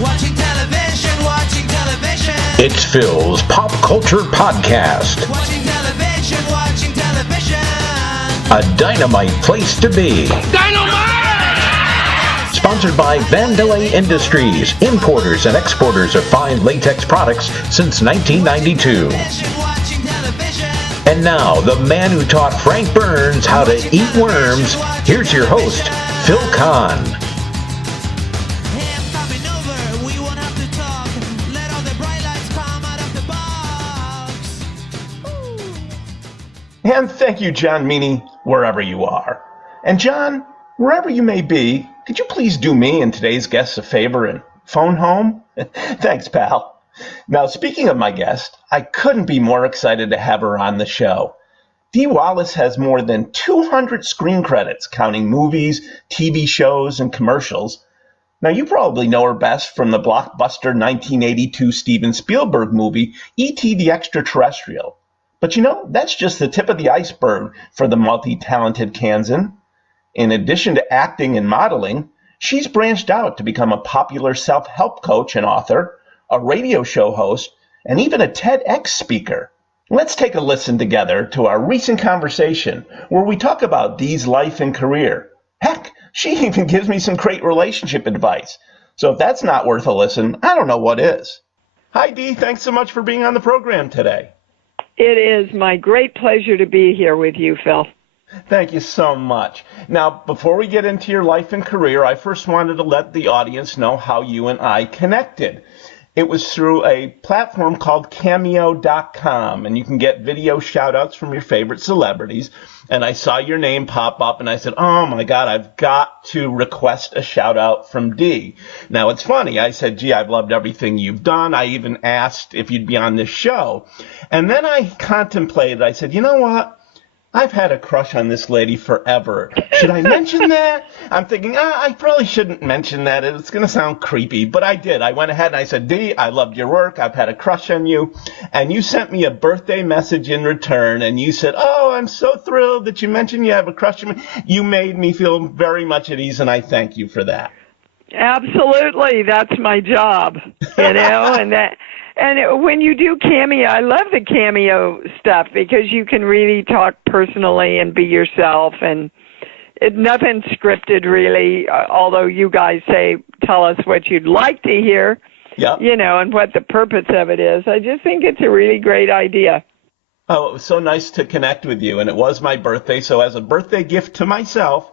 Watching television, watching television. It's Phil's Pop Culture Podcast. Watching television, watching television. A dynamite place to be. Dynamite! Sponsored by Vandelay Industries, importers and exporters of fine latex products since 1992. Watching television. And now, the man who taught Frank Burns how to eat worms, here's your host, Phil Kahn. Hey, I'm coming over. We won't have to talk. Let all the bright lights come out of the box. And thank you, John Meany, wherever you are. And John, wherever you may be, could you please do me and today's guests a favor and phone home? Thanks, pal. Now, speaking of my guest, I couldn't be more excited to have her on the show. Dee Wallace has more than 200 screen credits, counting movies, TV shows, and commercials. Now, you probably know her best from the blockbuster 1982 Steven Spielberg movie, E.T. the Extra-Terrestrial. But you know, that's just the tip of the iceberg for the multi-talented Kansan. In addition to acting and modeling, she's branched out to become a popular self-help coach and author, a radio show host, and even a TEDx speaker. Let's take a listen together to our recent conversation where we talk about Dee's life and career. Heck, she even gives me some great relationship advice. So if that's not worth a listen, I don't know what is. Hi, Dee. Thanks so much for being on the program today. It is my great pleasure to be here with you, Phil. Thank you so much. Now, before we get into your life and career, I first wanted to let the audience know how you and I connected. It was through a platform called Cameo.com, and you can get video shout-outs from your favorite celebrities. And I saw your name pop up, and I said, oh, my God, I've got to request a shout-out from Dee. Now, it's funny. I said, gee, I've loved everything you've done. I even asked if you'd be on this show. And then I contemplated. I said, you know what? I've had a crush on this lady forever. Should I mention that? I'm thinking, I probably shouldn't mention that. It's going to sound creepy. But I did. I went ahead and I said, Dee, I loved your work. I've had a crush on you. And you sent me a birthday message in return. And you said, oh, I'm so thrilled that you mentioned you have a crush on me. You made me feel very much at ease, and I thank you for that. Absolutely. That's my job, And when you do Cameo, I love the Cameo stuff because you can really talk personally and be yourself, and nothing scripted really, although you guys tell us what you'd like to hear, Yep. And what the purpose of it is. I just think it's a really great idea. Oh, it was so nice to connect with you, and it was my birthday, so as a birthday gift to myself,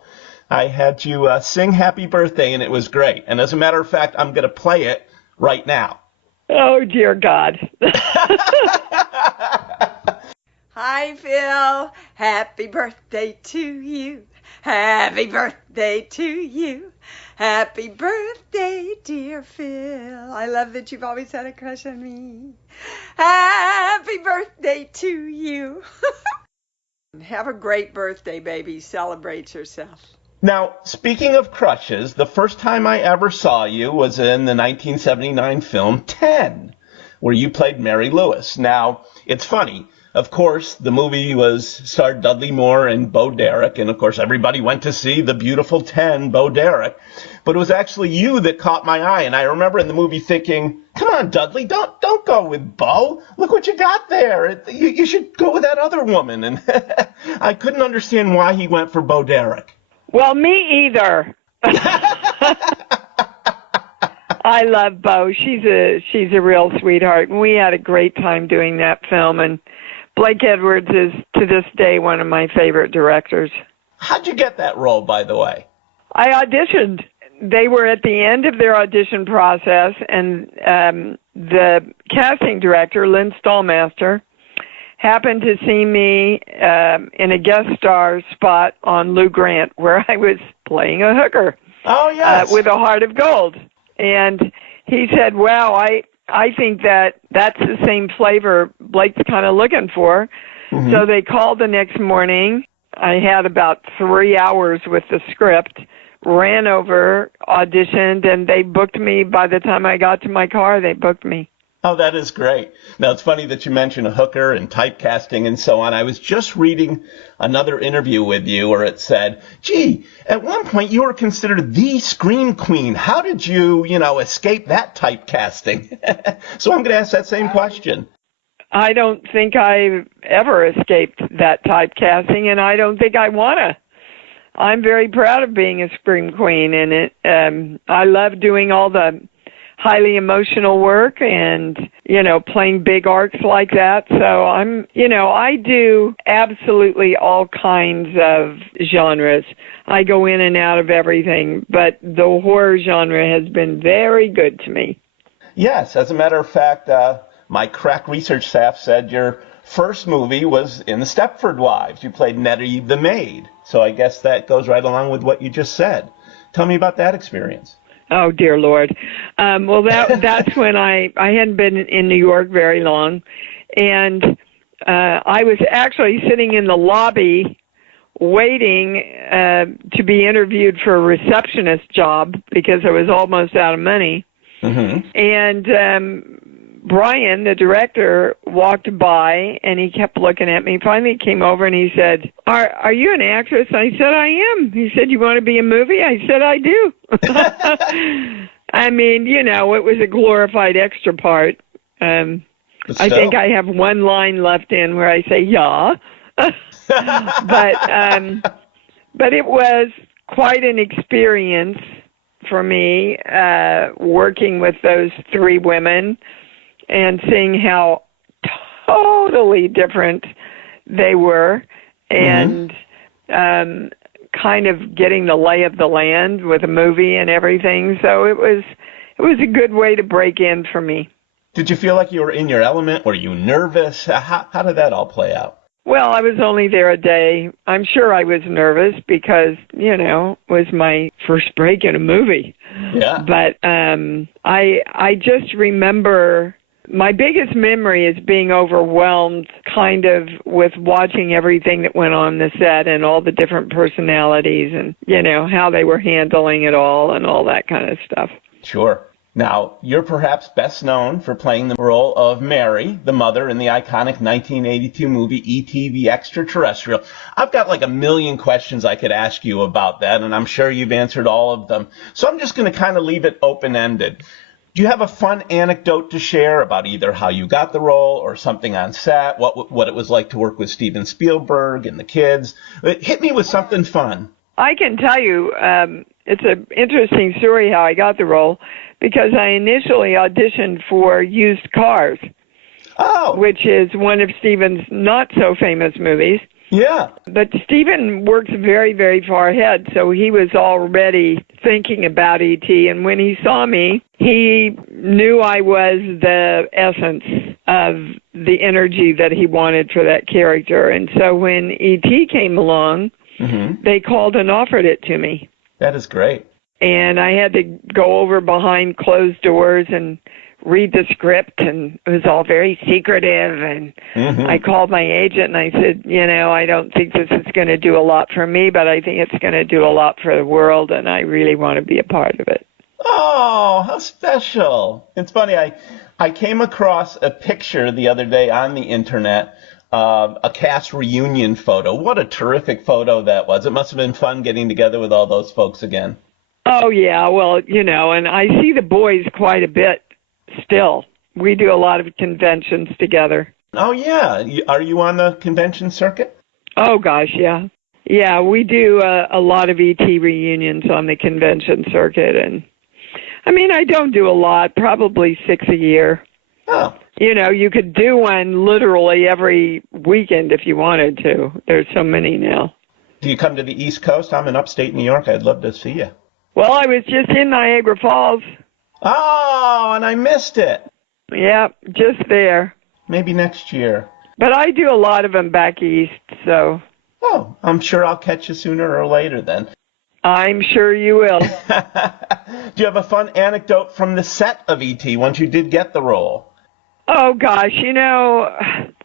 I had you sing Happy Birthday, and it was great. And as a matter of fact, I'm going to play it right now. Oh, dear God. Hi, Phil. Happy birthday to you. Happy birthday to you. Happy birthday, dear Phil. I love that you've always had a crush on me. Happy birthday to you. Have a great birthday, baby. Celebrate yourself. Now, speaking of crushes, the first time I ever saw you was in the 1979 film 10, where you played Mary Lewis. Now, it's funny. Of course, the movie starred Dudley Moore and Bo Derek, and of course everybody went to see the beautiful 10, Bo Derek. But it was actually you that caught my eye, and I remember in the movie thinking, come on, Dudley, don't go with Bo. Look what you got there. You should go with that other woman. And I couldn't understand why he went for Bo Derek. Well, me either. I love Bo. She's a real sweetheart, and we had a great time doing that film. And Blake Edwards is, to this day, one of my favorite directors. How'd you get that role, by the way? I auditioned. They were at the end of their audition process, and the casting director, Lynn Stallmaster, happened to see me in a guest star spot on Lou Grant, where I was playing a hooker. Oh, yes. With a heart of gold. And he said, wow, I think that's the same flavor Blake's kind of looking for. Mm-hmm. So they called the next morning. I had about 3 hours with the script, ran over, auditioned, and they booked me. By the time I got to my car, they booked me. Oh, that is great. Now, it's funny that you mentioned a hooker and typecasting and so on. I was just reading another interview with you where it said, gee, at one point you were considered the scream queen. How did you, escape that typecasting? So I'm going to ask that same question. I don't think I've ever escaped that typecasting, and I don't think I want to. I'm very proud of being a scream queen, and I love doing all the highly emotional work and, playing big arcs like that. So I do absolutely all kinds of genres. I go in and out of everything, but the horror genre has been very good to me. Yes, as a matter of fact, my crack research staff said your first movie was in The Stepford Wives. You played Nettie the maid. So I guess that goes right along with what you just said. Tell me about that experience. Oh, dear Lord. Well, that's when I hadn't been in New York very long. And I was actually sitting in the lobby waiting to be interviewed for a receptionist job because I was almost out of money. Mm-hmm. And Brian, the director, walked by, and he kept looking at me. Finally, he came over, and he said, Are you an actress? I said, I am. He said, you want to be in a movie? I said, I do. I mean, it was a glorified extra part. I think I have one line left in where I say, yeah. But it was quite an experience for me working with those three women and seeing how totally different they were, and kind of getting the lay of the land with a movie and everything. So it was a good way to break in for me. Did you feel like you were in your element? Were you nervous? How did that all play out? Well, I was only there a day. I'm sure I was nervous because, it was my first break in a movie. Yeah. But I just remember my biggest memory is being overwhelmed kind of with watching everything that went on the set and all the different personalities and, how they were handling it all and all that kind of stuff. Sure. Now, you're perhaps best known for playing the role of Mary, the mother in the iconic 1982 movie E.T. the Extra-Terrestrial. I've got like a million questions I could ask you about that, and I'm sure you've answered all of them. So I'm just going to kind of leave it open-ended. Do you have a fun anecdote to share about either how you got the role or something on set, what it was like to work with Steven Spielberg and the kids? Hit me with something fun. I can tell you it's an interesting story how I got the role because I initially auditioned for Used Cars, which is one of Steven's not-so-famous movies. Yeah. But Steven works very, very far ahead, so he was already thinking about E.T., and when he saw me, he knew I was the essence of the energy that he wanted for that character. And so when E.T. came along, they called and offered it to me. That is great. And I had to go over behind closed doors and read the script, and it was all very secretive. And I called my agent and I said, I don't think this is going to do a lot for me, but I think it's going to do a lot for the world, and I really want to be a part of it. Oh, how special. It's funny, I came across a picture the other day on the internet, a cast reunion photo. What a terrific photo that was. It must have been fun getting together with all those folks again. Oh, yeah, well, and I see the boys quite a bit still. We do a lot of conventions together. Oh, yeah. Are you on the convention circuit? Oh, gosh, yeah. Yeah, we do a lot of ET reunions on the convention circuit. And I don't do a lot, probably 6 a year. Oh. You could do one literally every weekend if you wanted to. There's so many now. Do you come to the East Coast? I'm in upstate New York. I'd love to see you. Well, I was just in Niagara Falls. Oh, and I missed it. Yeah, just there. Maybe next year. But I do a lot of them back east, so. Oh, I'm sure I'll catch you sooner or later then. I'm sure you will. Do you have a fun anecdote from the set of E.T. once you did get the role? Oh, gosh,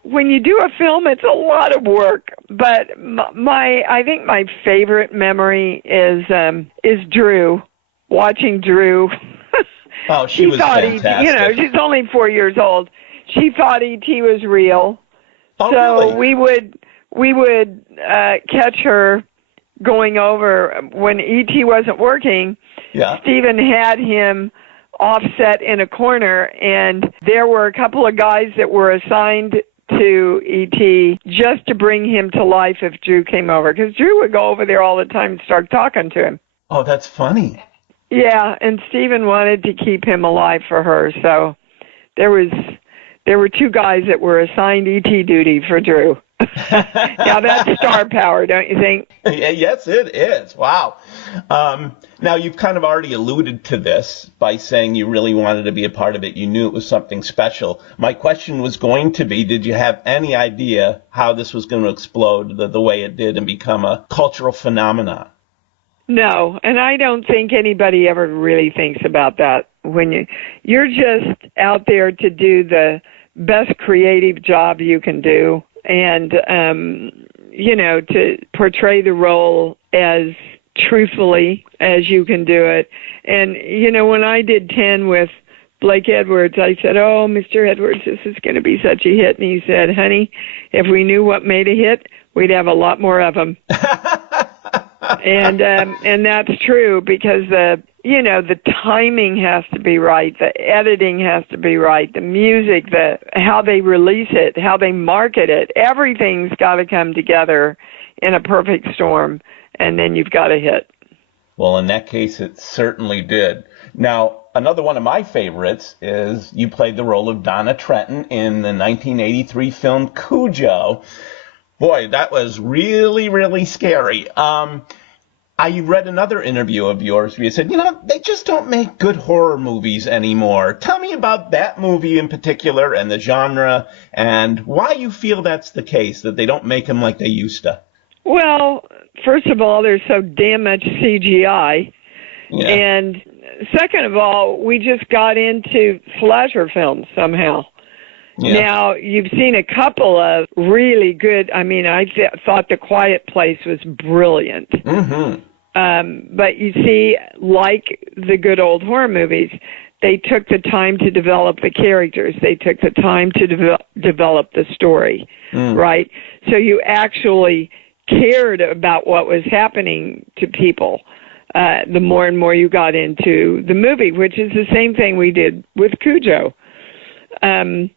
when you do a film, it's a lot of work. But I think my favorite memory is Drew, watching Drew Oh, she was thought fantastic. E.T., she's only 4 years old. She thought E.T. was real. Oh, So really? we would catch her going over when E.T. wasn't working. Yeah. Stephen had him offset in a corner, and there were a couple of guys that were assigned to E.T. just to bring him to life if Drew came over, because Drew would go over there all the time and start talking to him. Oh, that's funny. Yeah, and Stephen wanted to keep him alive for her, so there were two guys that were assigned ET duty for Drew. Now that's star power, don't you think? Yes, it is. Wow. Now, you've kind of already alluded to this by saying you really wanted to be a part of it. You knew it was something special. My question was going to be, did you have any idea how this was going to explode the way it did and become a cultural phenomenon? No, and I don't think anybody ever really thinks about that. When you're just out there to do the best creative job you can do, and to portray the role as truthfully as you can do it. And when I did 10 with Blake Edwards, I said, "Oh, Mr. Edwards, this is going to be such a hit." And he said, "Honey, if we knew what made a hit, we'd have a lot more of them." And that's true, because the timing has to be right, the editing has to be right, the music, how they release it, how they market it, everything's got to come together in a perfect storm, and then you've got a hit. Well, in that case, it certainly did. Now, another one of my favorites is you played the role of Donna Trenton in the 1983 film Cujo. Boy, that was really, really scary. I read another interview of yours where you said, they just don't make good horror movies anymore. Tell me about that movie in particular and the genre and why you feel that's the case, that they don't make them like they used to. Well, first of all, there's so damn much CGI. Yeah. And second of all, we just got into slasher films somehow. Yeah. Now, you've seen a couple of really good, I thought The Quiet Place was brilliant. Mm-hmm. But you see, like the good old horror movies, they took the time to develop the characters. They took the time to develop the story, right? So you actually cared about what was happening to people the more and more you got into the movie, which is the same thing we did with Cujo. And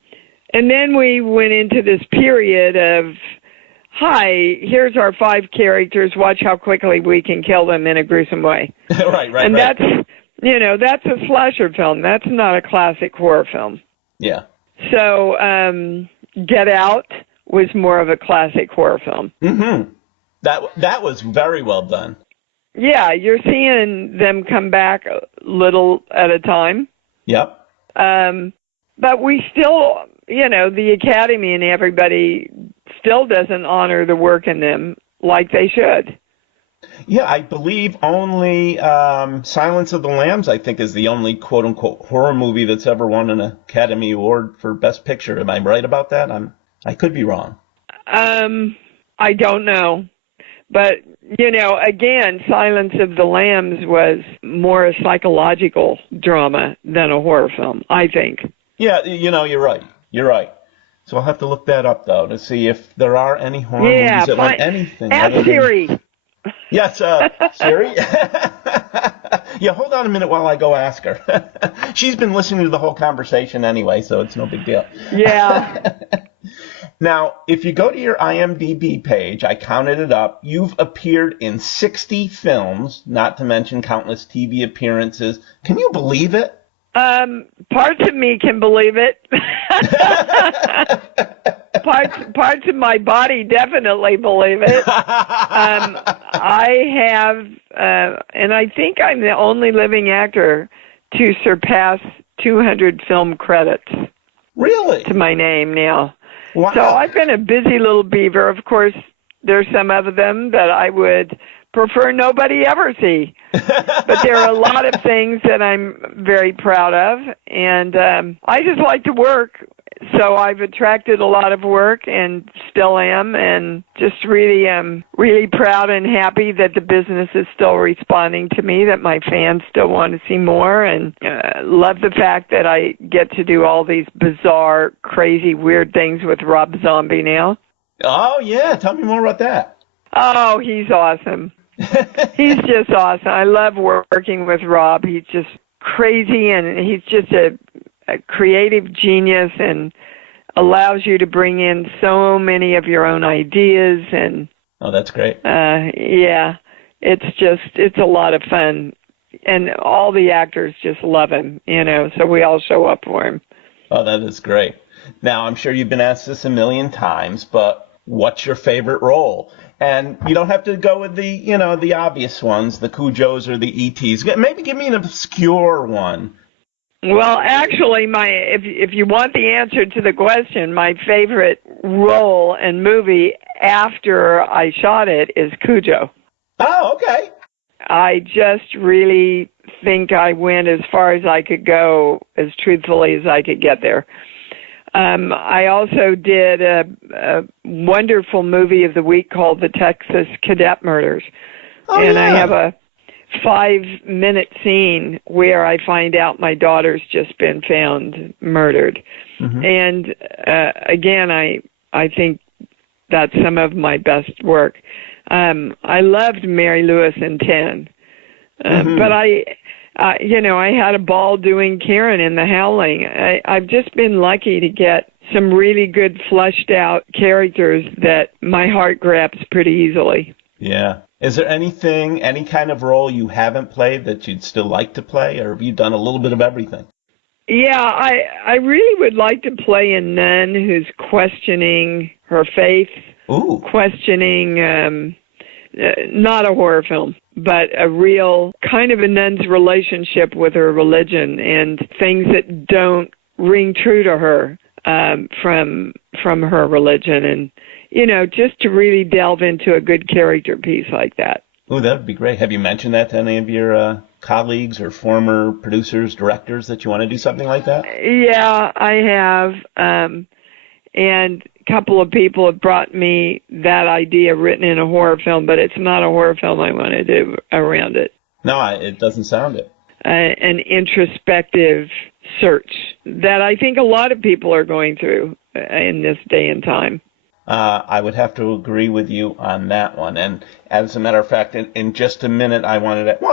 then we went into this period of, hi, here's our 5 characters. Watch how quickly we can kill them in a gruesome way. Right. And that's a slasher film. That's not a classic horror film. Yeah. So Get Out was more of a classic horror film. Mm-hmm. That was very well done. Yeah, you're seeing them come back a little at a time. Yep. But we still, the Academy and everybody still doesn't honor the work in them like they should. Yeah, I believe only Silence of the Lambs, I think, is the only quote-unquote horror movie that's ever won an Academy Award for Best Picture. Am I right about that? I could be wrong. I don't know. But, again, Silence of the Lambs was more a psychological drama than a horror film, I think. Yeah, you're right. You're right. So I'll have to look that up, though, to see if there are any horror movies that want anything. Ask Siri. Yes, Siri? Yeah, hold on a minute while I go ask her. She's been listening to the whole conversation anyway, so it's no big deal. Yeah. Now, if you go to your IMDb page, I counted it up, you've appeared in 60 films, not to mention countless TV appearances. Can you believe it? Parts of me can believe it. Parts of my body definitely believe it. I have, and I think I'm the only living actor to surpass 200 film credits. Really? To my name now. Wow. So I've been a busy little beaver. Of course, there's some of them that I would prefer nobody ever see. But there are a lot of things that I'm very proud of, and I just like to work. So I've attracted a lot of work and still am, and just really am really proud and happy that the business is still responding to me, that my fans still want to see more, and love the fact that I get to do all these bizarre, crazy, weird things with Rob Zombie now. Oh, yeah. Tell me more about that. Oh, he's awesome. He's just awesome. I love working with Rob. He's just crazy, and he's just a creative genius and allows you to bring in so many of your own ideas. And oh, that's great. Yeah, it's a lot of fun. And all the actors just love him, so we all show up for him. Oh, that is great. Now, I'm sure you've been asked this a million times, but what's your favorite role? And you don't have to go with the obvious ones, the Cujos or the ETs. Maybe give me an obscure one. Well, actually, if you want the answer to the question, my favorite role and movie after I shot it is Cujo. Oh, okay. I just really think I went as far as I could go, as truthfully as I could get there. I also did a wonderful movie of the week called The Texas Cadet Murders. Oh, and yeah. I have a 5-minute scene where I find out my daughter's just been found murdered. Mm-hmm. And again, I think that's some of my best work. I loved Mary Lewis in 10, but I had a ball doing Karen in The Howling. I've just been lucky to get some really good fleshed out characters that my heart grabs pretty easily. Yeah. Is there any kind of role you haven't played that you'd still like to play, or have you done a little bit of everything? Yeah, I really would like to play a nun who's questioning her faith. Ooh. Questioning, not a horror film, but a real kind of a nun's relationship with her religion and things that don't ring true to her from her religion, and just to really delve into a good character piece like that. Oh, that would be great. Have you mentioned that to any of your colleagues or former producers, directors, that you want to do something like that? Yeah, I have. And a couple of people have brought me that idea written in a horror film, but it's not a horror film I want to do around it. No, it doesn't sound it. An introspective search that I think a lot of people are going through in this day and time. I would have to agree with you on that one. And as a matter of fact, in just a minute,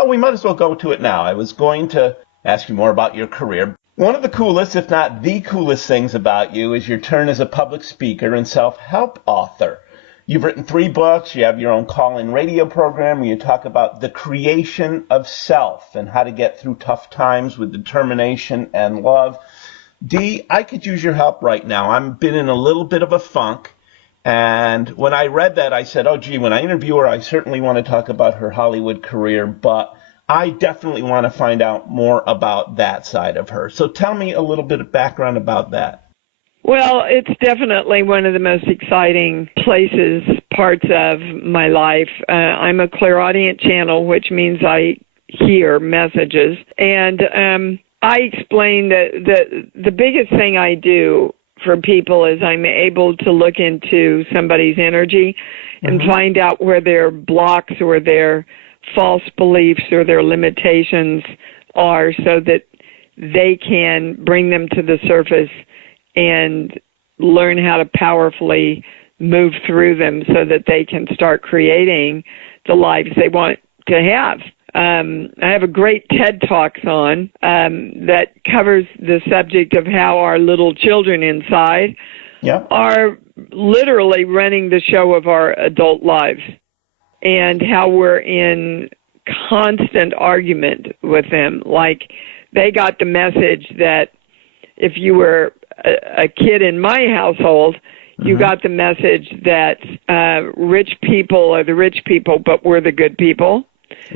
we might as well go to it now. I was going to ask you more about your career. One of the coolest, if not the coolest things about you is your turn as a public speaker and self-help author. You've written 3 books. You have your own call-in radio program where you talk about the creation of self and how to get through tough times with determination and love. Dee, I could use your help right now. I've been in a little bit of a funk. And when I read that, I said, oh, gee, when I interview her, I certainly want to talk about her Hollywood career, but I definitely want to find out more about that side of her. So tell me a little bit of background about that. Well, it's definitely one of the most exciting parts of my life. I'm a clairaudient channel, which means I hear messages. And I explain that the biggest thing I do for people is I'm able to look into somebody's energy and find out where their blocks or their false beliefs or their limitations are so that they can bring them to the surface and learn how to powerfully move through them so that they can start creating the lives they want to have. I have a great TED Talks on that covers the subject of how our little children inside are literally running the show of our adult lives and how we're in constant argument with them. Like they got the message that if you were a kid in my household, you got the message that rich people are the rich people, but we're the good people.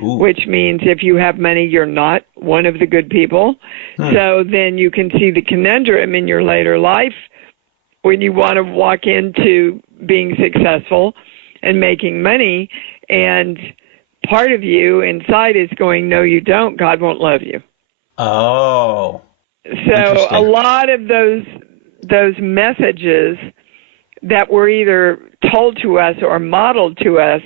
Ooh. Which means if you have money, you're not one of the good people. So then you can see the conundrum in your later life when you want to walk into being successful and making money, and part of you inside is going, no, you don't. God won't love you. Oh. So a lot of those those messages that were either told to us or modeled to us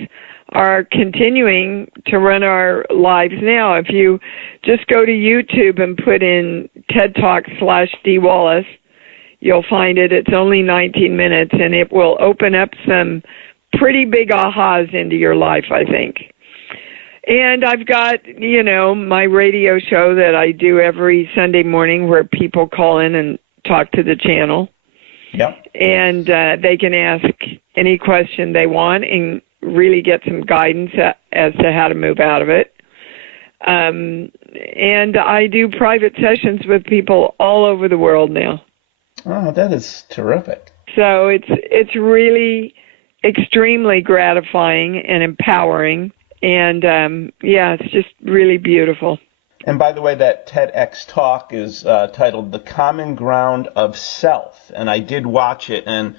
are continuing to run our lives now. If you just go to YouTube and put in TED Talk /Dee Wallace, you'll find it. It's only 19 minutes, and it will open up some pretty big ahas into your life, I think. And I've got, my radio show that I do every Sunday morning where people call in and talk to the channel. Yep. And they can ask any question they want and really get some guidance as to how to move out of it. And I do private sessions with people all over the world now. Oh, that is terrific. So it's really extremely gratifying and empowering. And, it's just really beautiful. And by the way, that TEDx talk is titled The Common Ground of Self. And I did watch it, and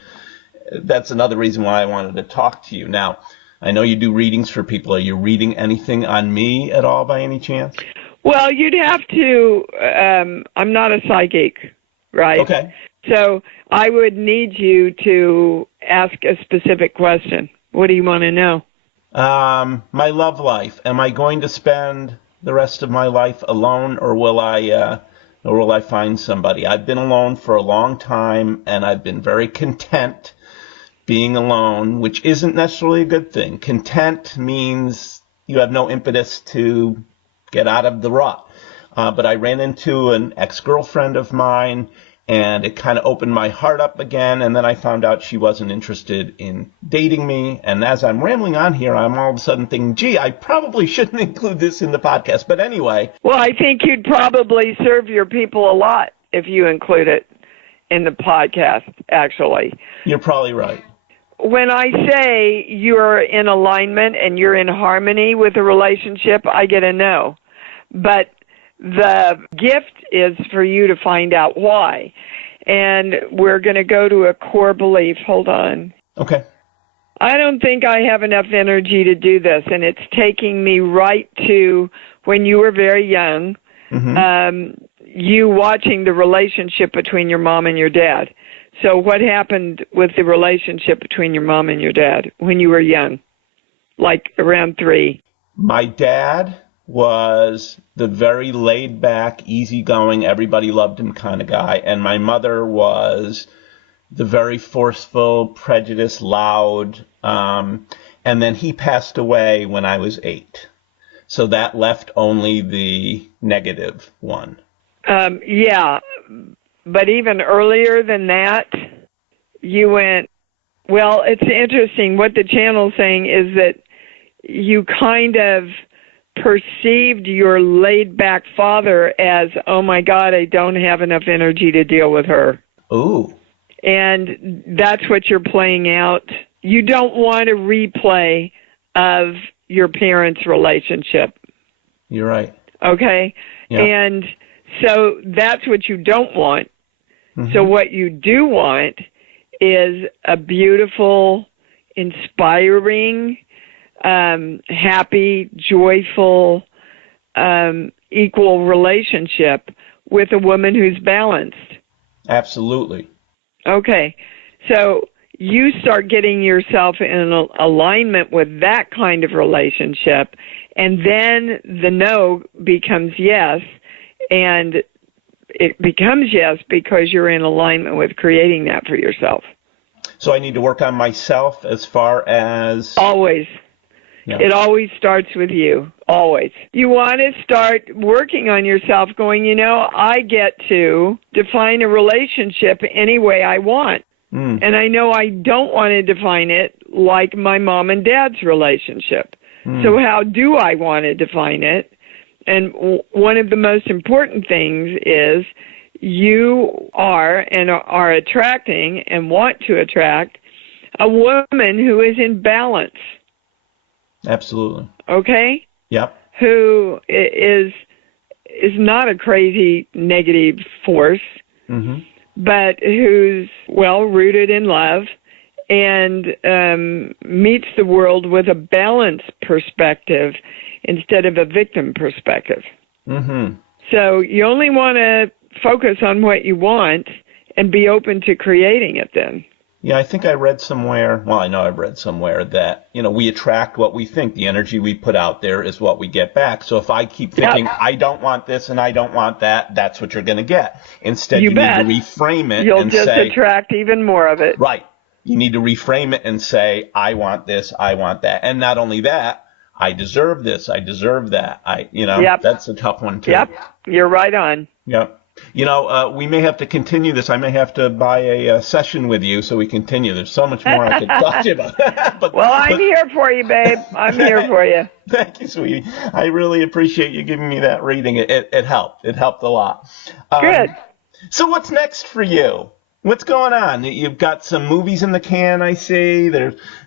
that's another reason why I wanted to talk to you. Now, I know you do readings for people. Are you reading anything on me at all by any chance? Well, you'd have to, I'm not a psychic, right? Okay. So I would need you to ask a specific question. What do you want to know? My love life. Am I going to spend the rest of my life alone, or will I find somebody? I've been alone for a long time, and I've been very content being alone, which isn't necessarily a good thing. Content means you have no impetus to get out of the rut. But I ran into an ex-girlfriend of mine, and it kind of opened my heart up again, and then I found out she wasn't interested in dating me. And as I'm rambling on here, I'm all of a sudden thinking, gee, I probably shouldn't include this in the podcast. But anyway. Well, I think you'd probably serve your people a lot if you include it in the podcast, actually. You're probably right. When I say you're in alignment and you're in harmony with a relationship, I get a no. But the gift is for you to find out why. And we're going to go to a core belief. Hold on. Okay. I don't think I have enough energy to do this. And it's taking me right to when you were very young, you watching the relationship between your mom and your dad. So what happened with the relationship between your mom and your dad when you were young, like around 3? My dad was the very laid-back, easygoing, everybody loved him kind of guy. And my mother was the very forceful, prejudiced, loud. And then he passed away when I was 8. So that left only the negative one. Yeah. But even earlier than that, you went, well, it's interesting. What the channel's saying is that you kind of perceived your laid-back father as, oh, my God, I don't have enough energy to deal with her. Ooh. And that's what you're playing out. You don't want a replay of your parents' relationship. You're right. Okay? Yeah. And so that's what you don't want. So what you do want is a beautiful, inspiring, happy, joyful, equal relationship with a woman who's balanced. Absolutely. Okay. So you start getting yourself in alignment with that kind of relationship, and then the no becomes yes, and it becomes yes because you're in alignment with creating that for yourself. So I need to work on myself as far as... Always. Yeah. It always starts with you. Always. You want to start working on yourself going, I get to define a relationship any way I want. And I know I don't want to define it like my mom and dad's relationship. So how do I want to define it? And one of the most important things is you are and are attracting and want to attract a woman who is in balance. Absolutely. Okay? Yep. Who is not a crazy negative force, but who's well-rooted in love and meets the world with a balanced perspective instead of a victim perspective. So you only want to focus on what you want and be open to creating it then. Yeah, I think I read somewhere, well, I know I've read somewhere that, we attract what we think. The energy we put out there is what we get back. So if I keep thinking, I don't want this and I don't want that, that's what you're going to get. Instead, you need to reframe it You'll and just say, attract even more of it. Right. You need to reframe it and say, I want this, I want that. And not only that, I deserve this, I deserve that. That's a tough one too. Yep, you're right on. Yep. We may have to continue this. I may have to buy a session with you so we continue. There's so much more I could talk to you about. I'm here for you, babe. I'm here for you. Thank you, sweetie. I really appreciate you giving me that reading. It helped. It helped a lot. Good. So what's next for you? What's going on? You've got some movies in the can, I see.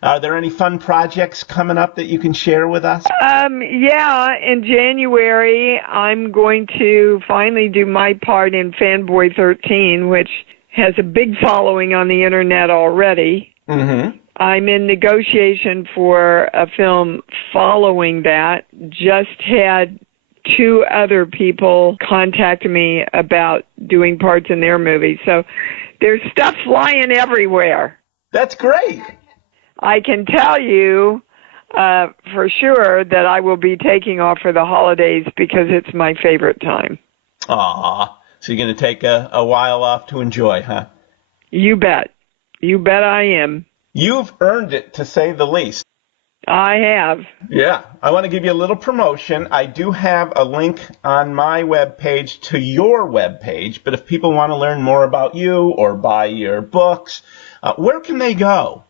Are there any fun projects coming up that you can share with us? Yeah, in January, I'm going to finally do my part in Fanboy 13, which has a big following on the internet already. Mm-hmm. I'm in negotiation for a film following that. Just had 2 other people contact me about doing parts in their movie. So there's stuff flying everywhere. That's great. I can tell you for sure that I will be taking off for the holidays because it's my favorite time. Aw. So you're going to take a while off to enjoy, huh? You bet. You bet I am. You've earned it, to say the least. I have. Yeah. I want to give you a little promotion. I do have a link on my webpage to your webpage, but if people want to learn more about you or buy your books, where can they go?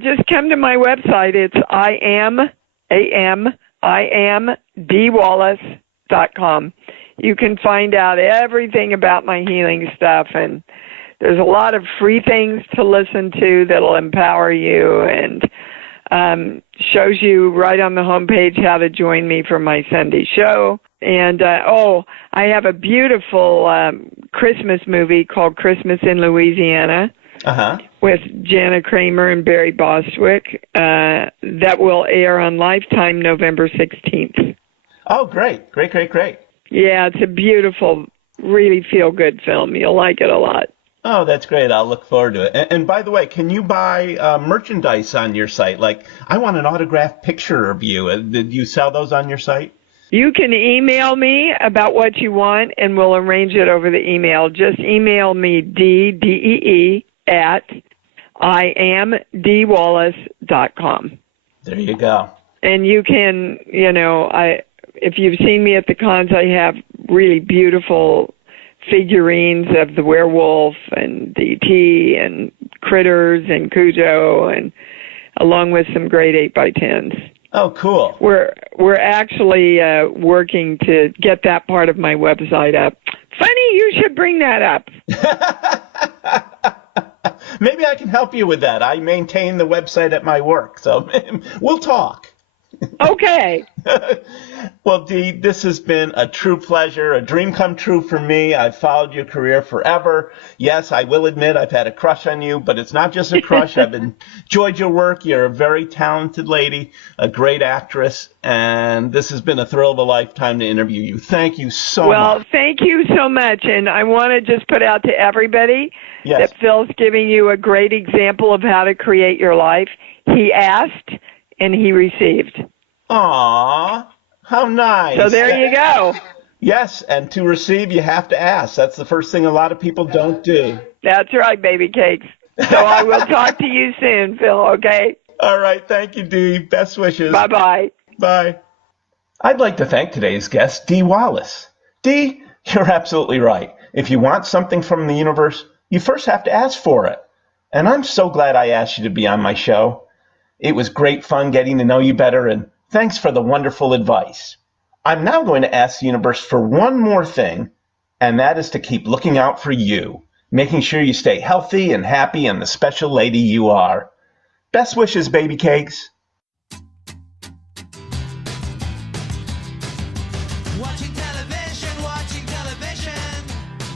Just come to my website. It's IamDeeWallace.com. You can find out everything about my healing stuff, and there's a lot of free things to listen to that'll empower you and shows you right on the homepage how to join me for my Sunday show. And, I have a beautiful Christmas movie called Christmas in Louisiana with Jana Kramer and Barry Bostwick that will air on Lifetime November 16th. Oh, great. Great. Yeah, it's a beautiful, really feel-good film. You'll like it a lot. Oh, that's great. I'll look forward to it. And by the way, can you buy merchandise on your site? Like, I want an autographed picture of you. Did you sell those on your site? You can email me about what you want, and we'll arrange it over the email. Just email me, DEE, at IamDeeWallace.com. There you go. And you can, if you've seen me at the cons, I have really beautiful figurines of the werewolf and DT and Critters and Cujo, and along with some great 8x10s. Oh, cool. We're actually working to get that part of my website up. Funny, you should bring that up. Maybe I can help you with that. I maintain the website at my work, so we'll talk. Okay. Well, Dee, this has been a true pleasure, a dream come true for me. I've followed your career forever. Yes, I will admit I've had a crush on you, but it's not just a crush. I've enjoyed your work. You're a very talented lady, a great actress, and this has been a thrill of a lifetime to interview you. Thank you so much. Well, thank you so much, and I want to just put out to everybody that Phil's giving you a great example of how to create your life. He asked, and he received. Aww, how nice. So there you go. Yes, and to receive, you have to ask. That's the first thing a lot of people don't do. That's right, baby cakes. So I will talk to you soon, Phil, okay? All right, thank you, Dee. Best wishes. Bye-bye. Bye. I'd like to thank today's guest, Dee Wallace. Dee, you're absolutely right. If you want something from the universe, you first have to ask for it. And I'm so glad I asked you to be on my show. It was great fun getting to know you better, and thanks for the wonderful advice. I'm now going to ask the universe for one more thing, and that is to keep looking out for you, making sure you stay healthy and happy and the special lady you are. Best wishes, baby cakes. Watching television.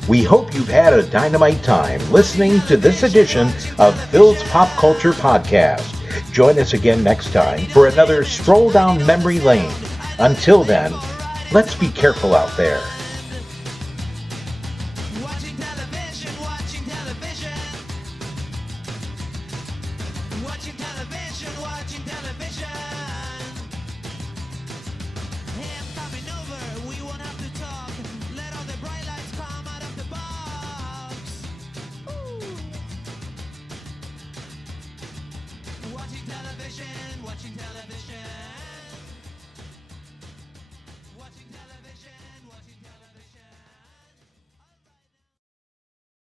We hope you've had a dynamite time listening to this edition of Phil's Pop Culture Podcast. Join us again next time for another stroll down memory lane. Until then, let's be careful out there.